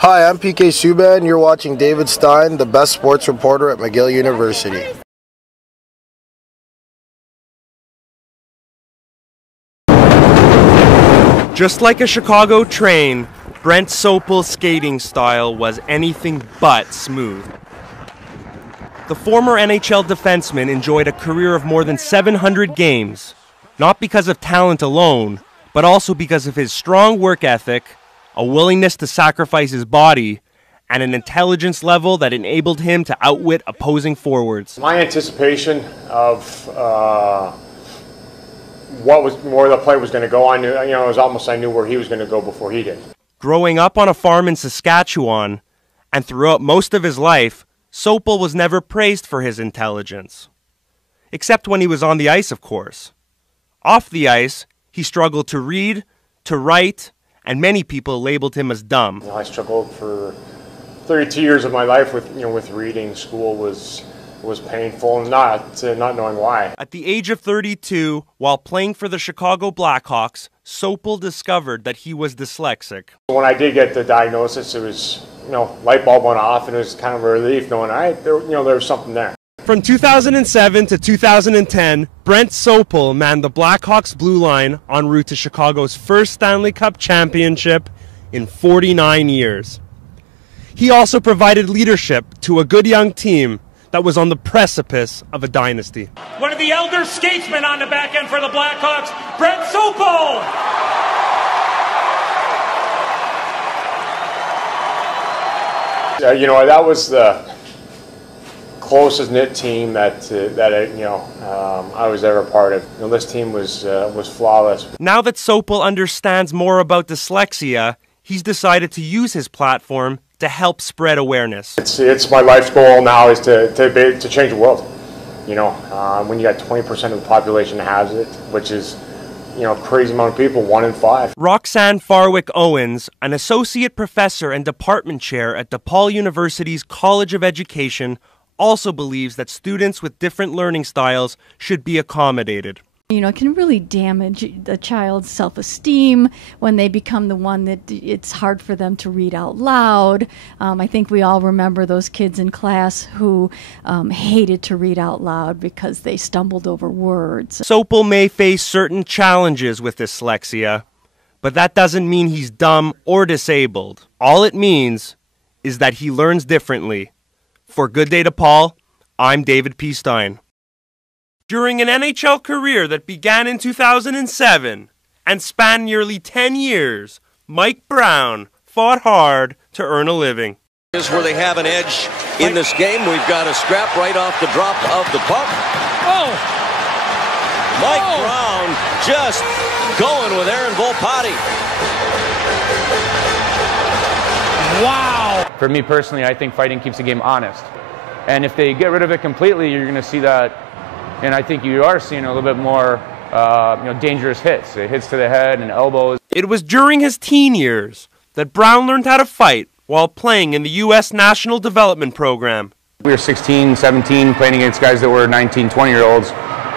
Hi, I'm PK Subban. You're watching David Stein, the best sports reporter at McGill University. Just like a Chicago train, Brent Sopel's skating style was anything but smooth. The former NHL defenseman enjoyed a career of more than 700 games, not because of talent alone, but also because of his strong work ethic, a willingness to sacrifice his body, and an intelligence level that enabled him to outwit opposing forwards. My anticipation of where the play was going to go, I knew, it was almost I knew where he was going to go before he did. Growing up on a farm in Saskatchewan, and throughout most of his life, Sopel was never praised for his intelligence. Except when he was on the ice, of course. Off the ice, he struggled to read, to write, and many people labeled him as dumb. I struggled for 32 years of my life with reading. School was painful, and not knowing why. At the age of 32, while playing for the Chicago Blackhawks, Sopel discovered that he was dyslexic. When I did get the diagnosis, it was, light bulb went off, and it was kind of a relief knowing, there was something there. From 2007 to 2010, Brent Sopel manned the Blackhawks blue line en route to Chicago's first Stanley Cup championship in 49 years. He also provided leadership to a good young team that was on the precipice of a dynasty. One of the elder statesmen on the back end for the Blackhawks, Brent Sopel! That was the closest knit team that I was ever part of. This team was flawless. Now that Sopel understands more about dyslexia, he's decided to use his platform to help spread awareness. It's my life's goal now is to change the world. When you got 20% of the population has it, which is a crazy amount of people, 1 in 5. Roxanne Farwick Owens, an associate professor and department chair at DePaul University's College of Education, also believes that students with different learning styles should be accommodated. It can really damage a child's self-esteem when they become the one that it's hard for them to read out loud. I think we all remember those kids in class who hated to read out loud because they stumbled over words. Sopel may face certain challenges with dyslexia, but that doesn't mean he's dumb or disabled. All it means is that he learns differently. For Good Day DePaul, I'm David P. Stein. During an NHL career that began in 2007 and spanned nearly 10 years, Mike Brown fought hard to earn a living. Is where they have an edge in this game. We've got a scrap right off the drop of the puck. Oh! Mike Brown just going with Aaron Volpatti. Wow! For me personally, I think fighting keeps the game honest. And if they get rid of it completely, you're going to see that, and I think you are seeing a little bit more dangerous hits. Hits to the head and elbows. It was during his teen years that Brown learned how to fight while playing in the U.S. National Development Program. We were 16, 17, playing against guys that were 19, 20-year-olds,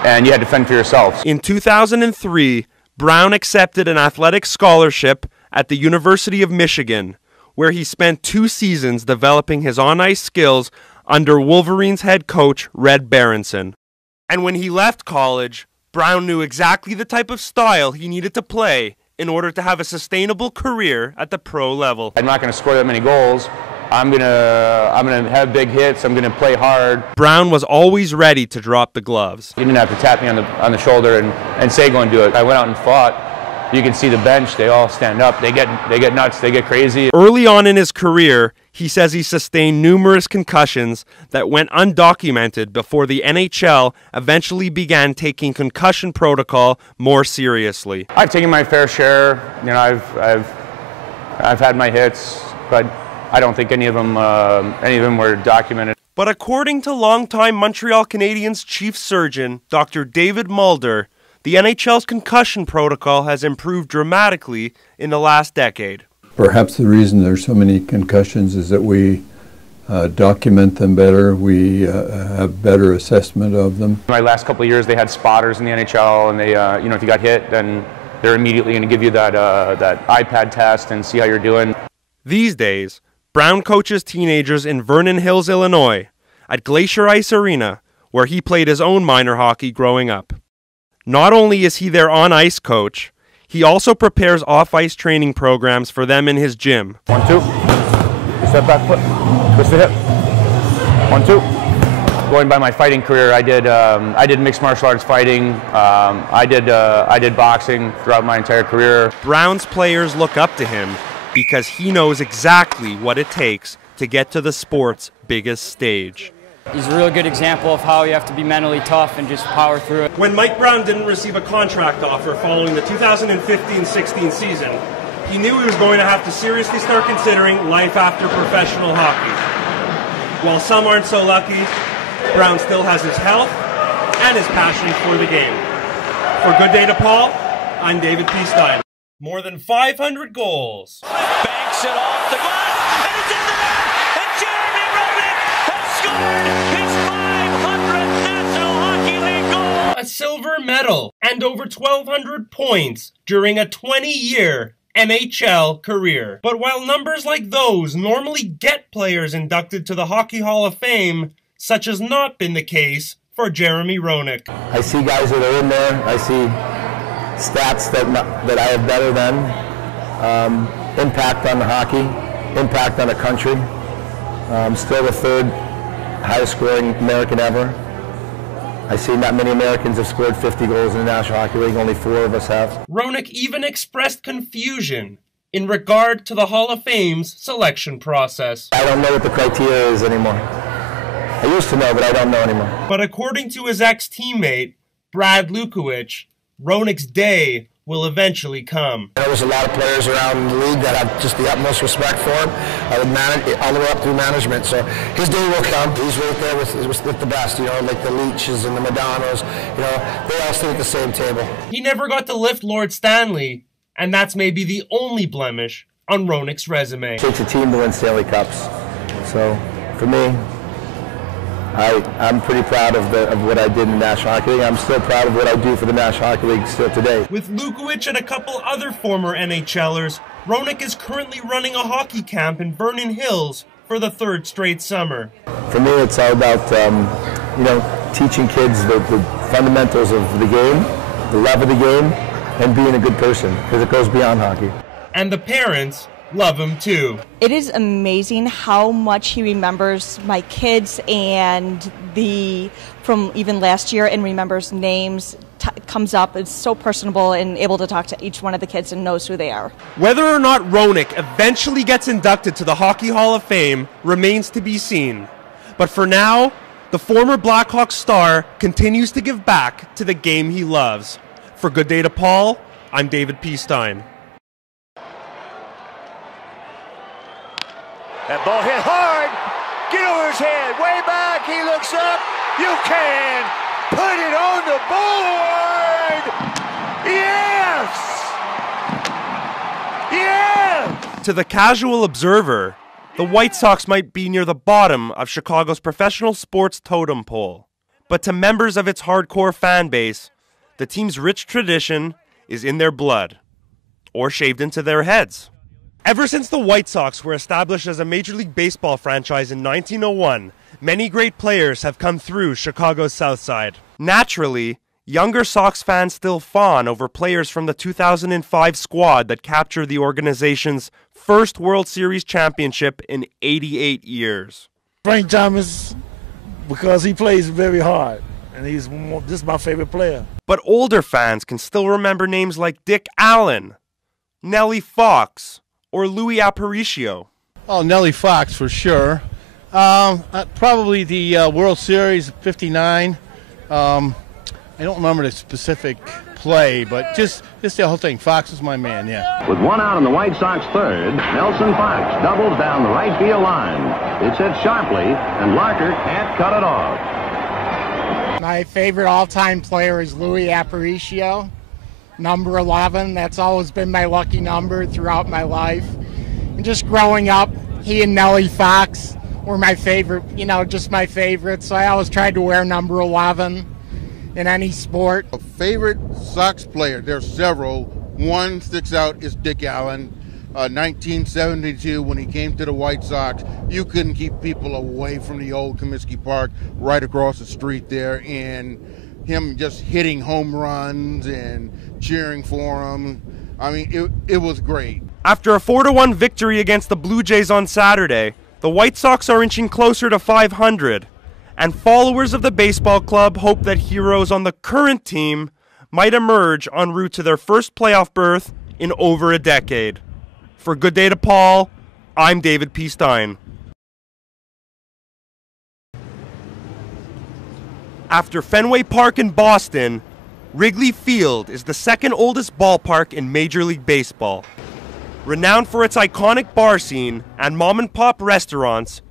and you had to fend for yourself. In 2003, Brown accepted an athletic scholarship at the University of Michigan, where he spent 2 seasons developing his on-ice skills under Wolverines head coach Red Berenson. And when he left college, Brown knew exactly the type of style he needed to play in order to have a sustainable career at the pro level. I'm not going to score that many goals. I'm gonna have big hits. I'm gonna play hard. Brown was always ready to drop the gloves. He didn't have to tap me on the shoulder and say go and do it. I went out and fought. You can see the bench, they all stand up, they get nuts, they get crazy. Early on in his career, he says he sustained numerous concussions that went undocumented before the NHL eventually began taking concussion protocol more seriously. I've taken my fair share, I've had my hits, but I don't think any of them were documented. But according to longtime Montreal Canadiens chief surgeon, Dr. David Mulder, the NHL's concussion protocol has improved dramatically in the last decade. Perhaps the reason there's so many concussions is that we document them better, we have better assessment of them. My last couple of years they had spotters in the NHL, and they, if you got hit, then they're immediately going to give you that iPad test and see how you're doing. These days, Brown coaches teenagers in Vernon Hills, Illinois, at Glacier Ice Arena, where he played his own minor hockey growing up. Not only is he their on-ice coach, he also prepares off-ice training programs for them in his gym. 1, 2. Step back foot. Twist the hip. 1, 2. Going by my fighting career, I did mixed martial arts fighting. I did boxing throughout my entire career. Brown's players look up to him because he knows exactly what it takes to get to the sport's biggest stage. He's a real good example of how you have to be mentally tough and just power through it. When Mike Brown didn't receive a contract offer following the 2015-16 season, he knew he was going to have to seriously start considering life after professional hockey. While some aren't so lucky, Brown still has his health and his passion for the game. For Good Day to Paul, I'm David P. Stein. More than 500 goals. Banks it off the glass, and it's in the net, and Jeremy Roenick has scored his 500th National Hockey League goal. A silver medal and over 1,200 points during a 20-year NHL career. But while numbers like those normally get players inducted to the Hockey Hall of Fame, such has not been the case for Jeremy Roenick. I see guys that are in there. I see stats that I have better than. Impact on the hockey, impact on the country. Still the third highest scoring American ever. I see not many Americans have scored 50 goals in the National Hockey League. Only 4 of us have. Roenick even expressed confusion in regard to the Hall of Fame's selection process. I don't know what the criteria is anymore. I used to know, but I don't know anymore. But according to his ex-teammate, Brad Lukowich, Roenick's day will eventually come. There's a lot of players around the league that have just the utmost respect for him, all the way up through management. So his day will come. He's right there with the best, like the Leaches and the Madonos. They all sit at the same table. He never got to lift Lord Stanley, and that's maybe the only blemish on Roenick's resume. It takes a team to win Stanley Cups. So for me, I'm pretty proud of what I did in the National Hockey League. I'm still proud of what I do for the National Hockey League still today. With Lukowich and a couple other former NHLers, Roenick is currently running a hockey camp in Vernon Hills for the 3rd straight summer. For me, it's all about teaching kids the fundamentals of the game, the love of the game, and being a good person, because it goes beyond hockey. And the parents love him too. It is amazing how much he remembers my kids and from even last year, and remembers names, comes up. It's so personable and able to talk to each one of the kids and knows who they are. Whether or not Roenick eventually gets inducted to the Hockey Hall of Fame remains to be seen. But for now, the former Blackhawks star continues to give back to the game he loves. For Good Day to Paul, I'm David P. Stein. That ball hit hard. Get over his head. Way back. He looks up. You can put it on the board. Yes. Yes. To the casual observer, the White Sox might be near the bottom of Chicago's professional sports totem pole. But to members of its hardcore fan base, the team's rich tradition is in their blood, or shaved into their heads. Ever since the White Sox were established as a Major League Baseball franchise in 1901, many great players have come through Chicago's South Side. Naturally, younger Sox fans still fawn over players from the 2005 squad that captured the organization's first World Series championship in 88 years. Frank Thomas, because he plays very hard, and he's just my favorite player. But older fans can still remember names like Dick Allen, Nellie Fox, or Louis Aparicio. Oh, Nellie Fox for sure. Probably the World Series '59. I don't remember the specific play, but just the whole thing. Fox is my man, yeah. With 1 out in the White Sox third, Nelson Fox doubles down the right field line. It's hit sharply, and Larker can't cut it off. My favorite all-time player is Louis Aparicio. Number 11, that's always been my lucky number throughout my life. And just growing up, he and Nellie Fox were my favorite, just my favorite. So I always tried to wear number 11 in any sport. A favorite Sox player, there's several. One sticks out is Dick Allen. 1972 when he came to the White Sox. You couldn't keep people away from the old Comiskey Park right across the street there, and him just hitting home runs and cheering for him. I mean, it was great. After a 4-1 victory against the Blue Jays on Saturday, the White Sox are inching closer to 500, and followers of the baseball club hope that heroes on the current team might emerge en route to their first playoff berth in over a decade. For Good Day to Paul, I'm David P. Stein. After Fenway Park in Boston, Wrigley Field is the second oldest ballpark in Major League Baseball. Renowned for its iconic bar scene and mom-and-pop restaurants,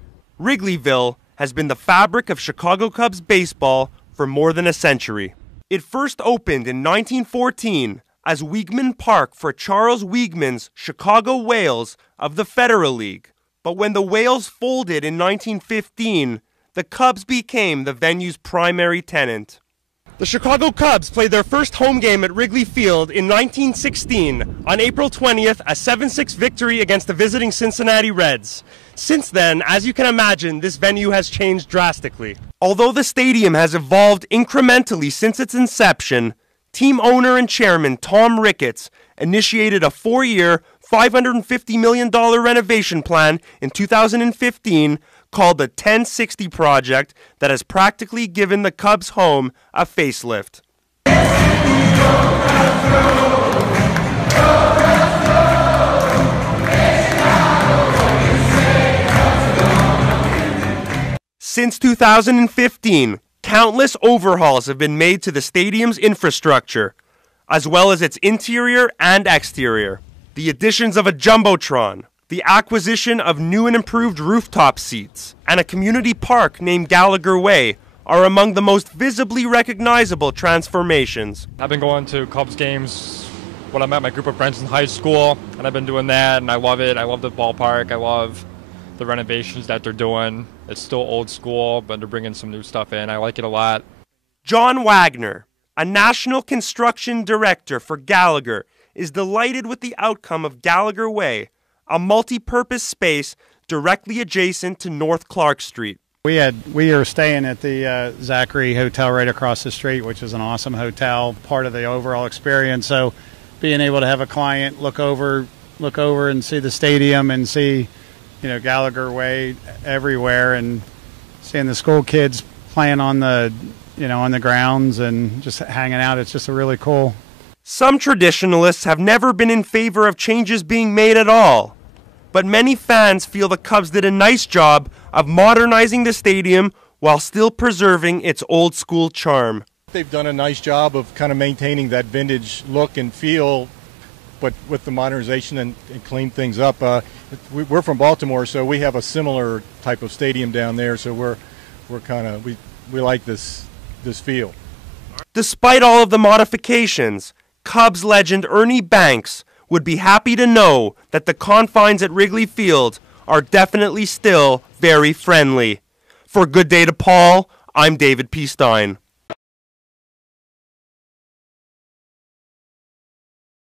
Wrigleyville has been the fabric of Chicago Cubs baseball for more than a century. It first opened in 1914 as Weigman Park for Charles Weigman's Chicago Whales of the Federal League. But when the Whales folded in 1915, the Cubs became the venue's primary tenant. The Chicago Cubs played their first home game at Wrigley Field in 1916 on April 20th, a 7-6 victory against the visiting Cincinnati Reds. Since then, as you can imagine, this venue has changed drastically. Although the stadium has evolved incrementally since its inception, team owner and chairman Tom Ricketts initiated a 4-year, $550 million renovation plan in 2015 called the 1060 Project that has practically given the Cubs home a facelift. Since 2015, countless overhauls have been made to the stadium's infrastructure, as well as its interior and exterior. The additions of a Jumbotron, the acquisition of new and improved rooftop seats, and a community park named Gallagher Way are among the most visibly recognizable transformations. I've been going to Cubs games when I met my group of friends in high school, and I've been doing that, and I love it. I love the ballpark. I love the renovations that they're doing. It's still old school, but they're bringing some new stuff in. I like it a lot. John Wagner, a national construction director for Gallagher, is delighted with the outcome of Gallagher Way, a multi-purpose space directly adjacent to North Clark Street. We are staying at the Zachary Hotel right across the street, which is an awesome hotel, part of the overall experience. So being able to have a client look over and see the stadium and see, Gallagher Way everywhere, and seeing the school kids playing on the grounds and just hanging out, it's just a really cool. Some traditionalists have never been in favor of changes being made at all, but many fans feel the Cubs did a nice job of modernizing the stadium while still preserving its old school charm. They've done a nice job of kind of maintaining that vintage look and feel, but with the modernization and clean things up. We're from Baltimore, so we have a similar type of stadium down there, so we like this feel. Despite all of the modifications, Cubs legend Ernie Banks would be happy to know that the confines at Wrigley Field are definitely still very friendly. For Good Day to Paul, I'm David P. Stein.